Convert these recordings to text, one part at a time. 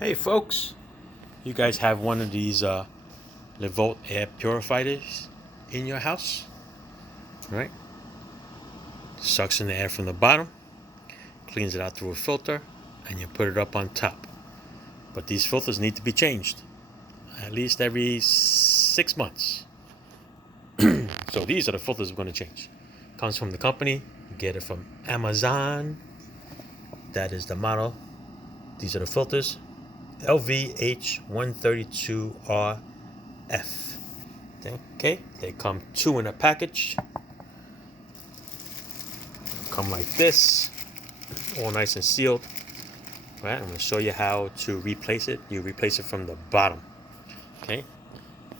Hey folks, you guys have one of these Levoit air purifiers in your house, right? Sucks in the air from the bottom, cleans it out through a filter, and you put it up on top. But these filters need to be changed at least every 6 months. So these are the filters we're going to change. Comes from the company, you get it from Amazon. That is the model. These are the filters. LVH132RF. Okay, they come two in a package. Come like this, all nice and sealed. All right, I'm going to show you how to replace it. You replace it from the bottom. Okay,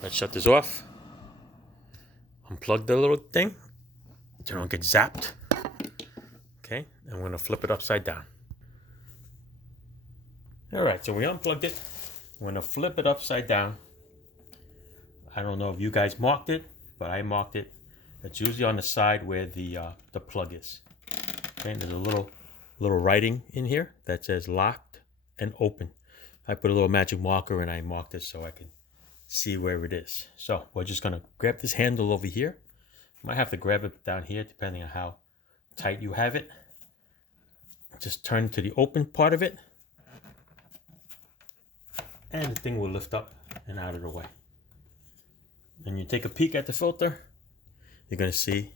let's shut this off. Unplug the little thing so you don't get zapped. Okay, I'm going to flip it upside down. All right, so we unplugged it. I'm going to flip it upside down. I don't know if you guys marked it, but I marked it. It's usually on the side where the plug is. Okay, and there's a little writing in here that says locked and open. I put a little magic marker and I marked it so I can see where it is. So we're just gonna grab this handle over here. You might have to grab it down here depending on how tight you have it. Just turn to the open part of it, and the thing will lift up and out of the way. And you take a peek at the filter, you're gonna see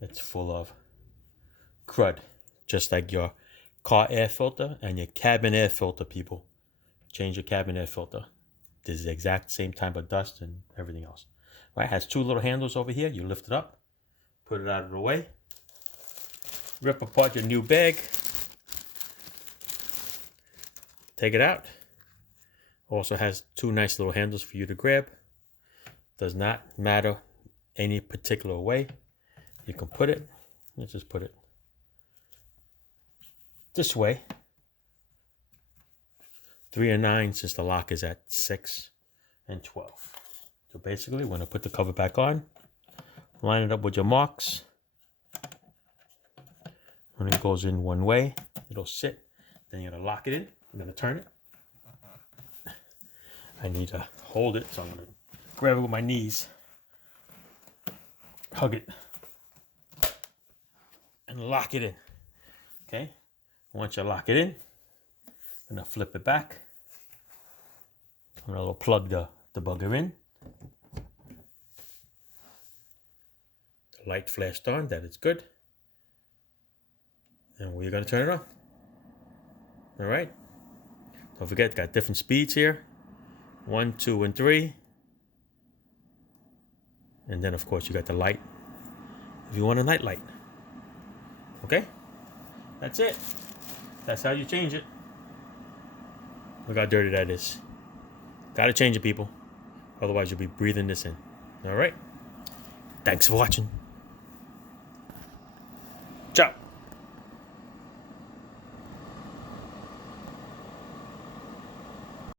it's full of crud, just like your car air filter and your cabin air filter. People, change your cabin air filter. This is the exact same type of dust and everything else. Right, it has two little handles over here. You lift it up, put it out of the way, rip apart your new bag, take it out. Also has two nice little handles for you to grab. Does not matter any particular way. You can put it, let's just put it this way. 3 and 9, since the lock is at 6 and 12. So basically, we're gonna put the cover back on, line it up with your marks. When it goes in one way, it'll sit. Then you're gonna lock it in. I'm gonna turn it. I need to hold it, so I'm gonna grab it with my knees, hug it, and lock it in. Okay. Once you lock it in, I'm gonna flip it back. I'm gonna plug the bugger in. The light flashed on, that is good. And we're gonna turn it on. All right. Don't forget, got different speeds here. 1, 2, and 3. And then of course you got the light if you want a night light. Okay? That's it. That's how you change it. Look how dirty that is. Gotta change it, people. Otherwise you'll be breathing this in. All right? Thanks for watching.